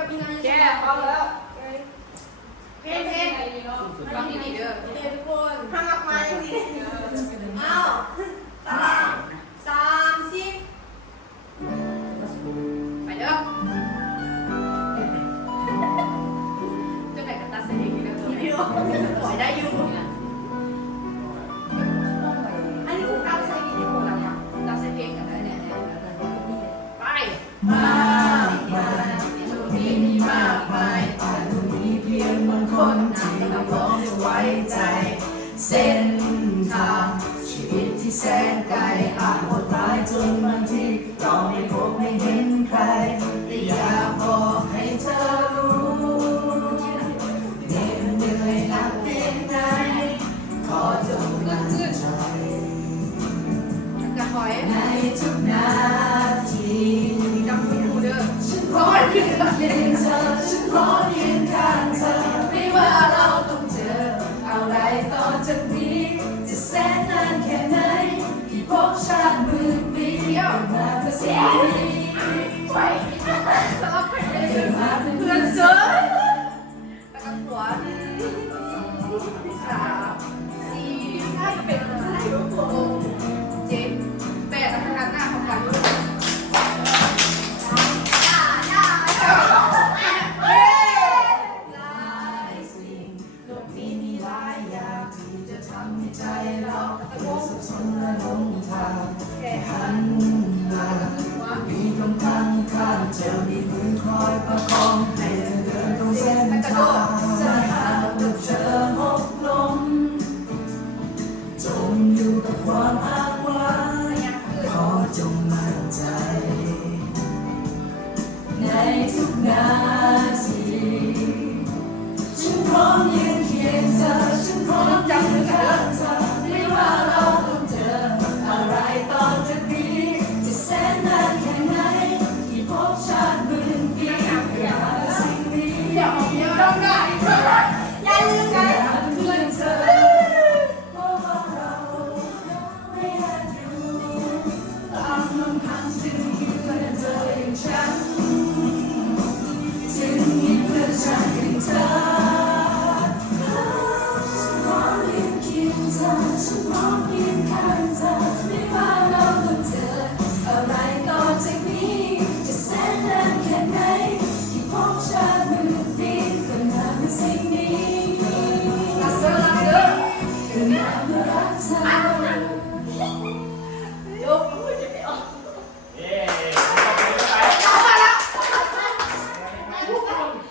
กับอีนายแก้พร้อมแล้วเพนเพนฟังดีๆเด้อเด็กคนห้ามมาจริงอ้าวสามสามสิบไปเด้อเจ้าไหนกับตาเสด็จนี่เด้อพี่ปล่อยได้อยู่นะอันนี้กูกำใช้กี่ที่คนละเนี่ยตาเสด็จกันได้แน่ไปมา ไว้ใจ เส้นทางชีวิตที่แสนไกลอาจโหดร้ายจนบางทีเราไม่พบไม่เห็นใครแต่อยากบอกให้เธอรู้เหน็ดเหนื่อยหนักเพียงไหนขอจงมั่นใจจะคอยในทุกนาทีจำคุณครูเด้อฉันขอยืนเคียงเธอฉันขอยืนข้า เจเจออแล้วก็หัวหนึ่งสองสามสี่ห้าเป็นหกเจ็ดแปดทำงานหน้าหกหลายอย่างที่จะทำให้ใจเราเกิดสับสนและหลงทางแค่หัน มามีกำลังข้างเธอมีมือคอยประคองให้เธอเดินตรงเส้นทางจะหากว่าเธอหกล้มจมอยู่กับความอ้างว้างขอจงมั่นใจ ในทุกนา time.